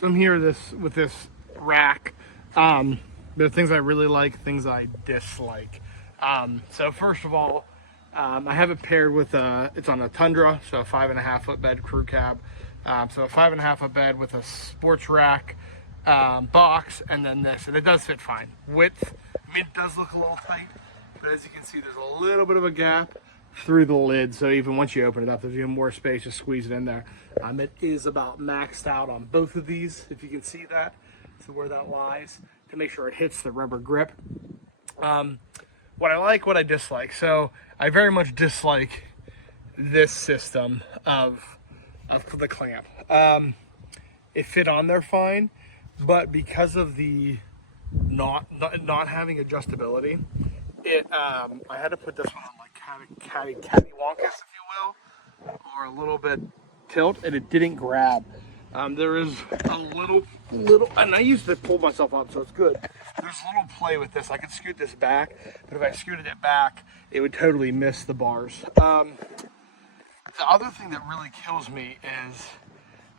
So I'm here with this rack. There are things I really like, things I dislike. So first of all, I have it paired with it's on a Tundra, so a 5.5 foot bed crew cab. So a 5.5 foot bed with a sports rack box, and then this, and it does fit fine. Width, I mean, it does look a little tight, but as you can see, there's a little bit of a gap through the lid, so even once you open it up, there's even more space to squeeze it in there. It is about maxed out on both of these, if you can see that, so where that lies, to make sure it hits the rubber grip. What I like, what I dislike. So I very much dislike this system of the clamp. It fit on there fine, but because of the not having adjustability, I had to put this one on like cattywampus, if you will, or a little bit tilt, and it didn't grab. There is a little, and I used to pull myself up, so it's good. There's a little play with this. I could scoot this back, but if I scooted it back, it would totally miss the bars. The other thing that really kills me is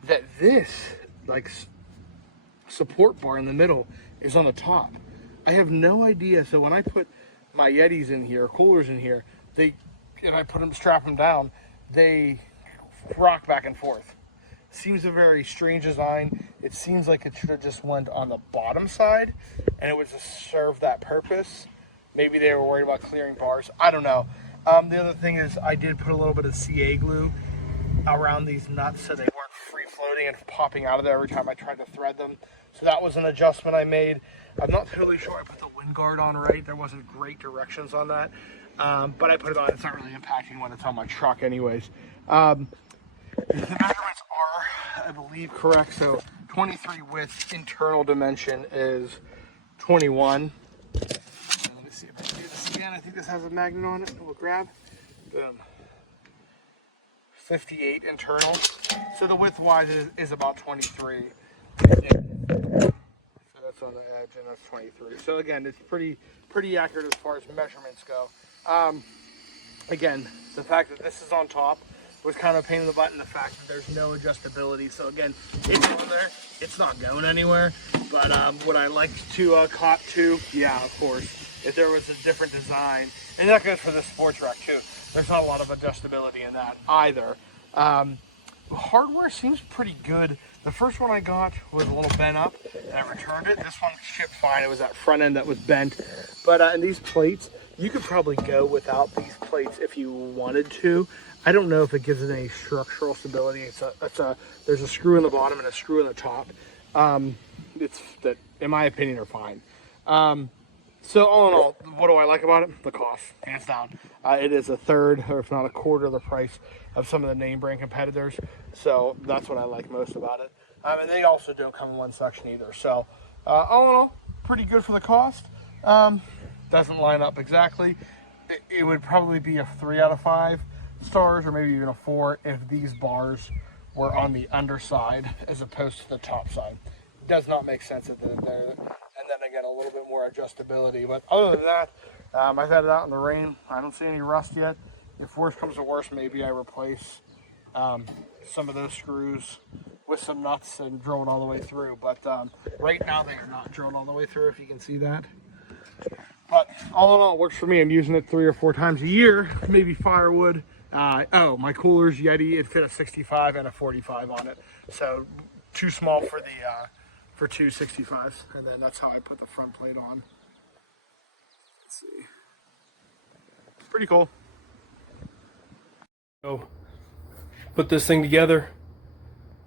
that this, like, support bar in the middle is on the top. I have no idea. So when I put my Yetis in here, coolers in here, and I strap them down, they rock back and forth. Seems a very strange design. It seems like it should have just went on the bottom side, and it would just serve that purpose. Maybe they were worried about clearing bars. I don't know. The other thing is I did put a little bit of CA glue around these nuts so they weren't free floating and popping out of there every time I tried to thread them. So that was an adjustment I made. I'm not totally sure I put the wind guard on right. There wasn't great directions on that, but I put it on. It's not really impacting when it's on my truck anyways. The measurements are, I believe, correct. So 23 width, internal dimension is 21. Let me see if I can do this again. I think this has a magnet on it. We'll grab. Boom. 58 internal. So the width wise is about 23. So that's on the edge, and that's 23. So again, it's pretty accurate as far as measurements go. Again, the fact that this is on top was kind of a pain in the butt, and the fact that there's no adjustability. So again, it's on there, it's not going anywhere. But would I like to cop to? Yeah, of course. If there was a different design, and that goes for the sports rack too. There's not a lot of adjustability in that either. Hardware seems pretty good. The first one I got was a little bent up, and I returned it. This one shipped fine. It was that front end that was bent. But and these plates, you could probably go without these plates if you wanted to. I don't know if it gives it any structural stability. There's a screw in the bottom and a screw in the top. It's that, in my opinion, are fine. So all in all, what do I like about it? The cost, hands down. It is a third, or if not a quarter, of the price of some of the name brand competitors. So that's what I like most about it. And they also don't come in one section either. So all in all, pretty good for the cost. Doesn't line up exactly. It would probably be a 3 out of 5 stars, or maybe even a 4 if these bars were on the underside as opposed to the top side. It does not make sense that they're there. And then again, a little bit more adjustability. But other than that, I've had it out in the rain. I don't see any rust yet. If worse comes to worse, maybe I replace some of those screws with some nuts and drill it all the way through. But right now they are not drilled all the way through, if you can see that. But all in all, it works for me. I'm using it 3 or 4 times a year, maybe firewood. My cooler's Yeti. It fit a 65 and a 45 on it. So too small for the for 2 65s, and then that's how I put the front plate on. Let's see. Pretty cool. So, put this thing together.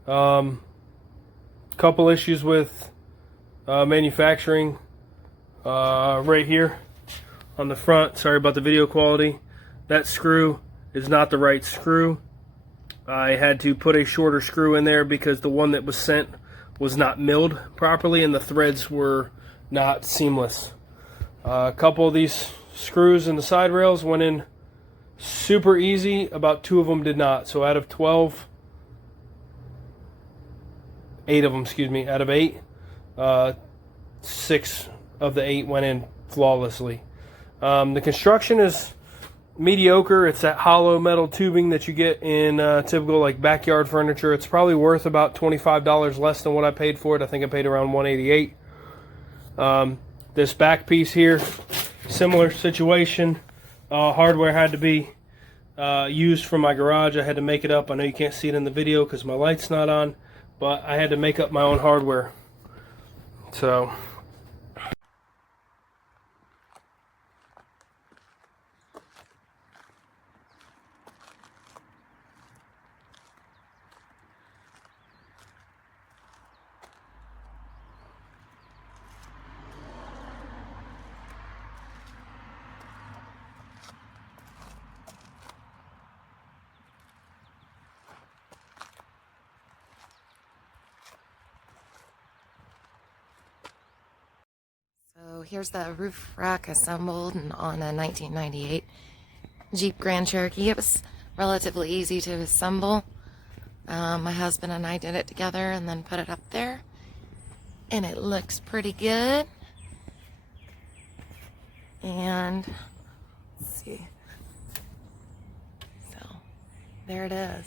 Couple issues with manufacturing right here on the front. Sorry about the video quality. That screw is not the right screw. I had to put a shorter screw in there because the one that was sent was not milled properly and the threads were not seamless. A couple of these screws in the side rails went in super easy. About 2 of them did not. So out of 12, 8 of them, excuse me, out of 8, 6 of the 8 went in flawlessly. The construction is mediocre. It's that hollow metal tubing that you get in typical like backyard furniture. It's probably worth about $25 less than what I paid for it. I think I paid around $188. This back piece here, similar situation. Hardware had to be used from my garage. I had to make it up. I know you can't see it in the video because my light's not on, but I had to make up my own hardware. So So here's the roof rack assembled on a 1998 Jeep Grand Cherokee. It was relatively easy to assemble. My husband and I did it together and then put it up there. And it looks pretty good. And let's see. So there it is.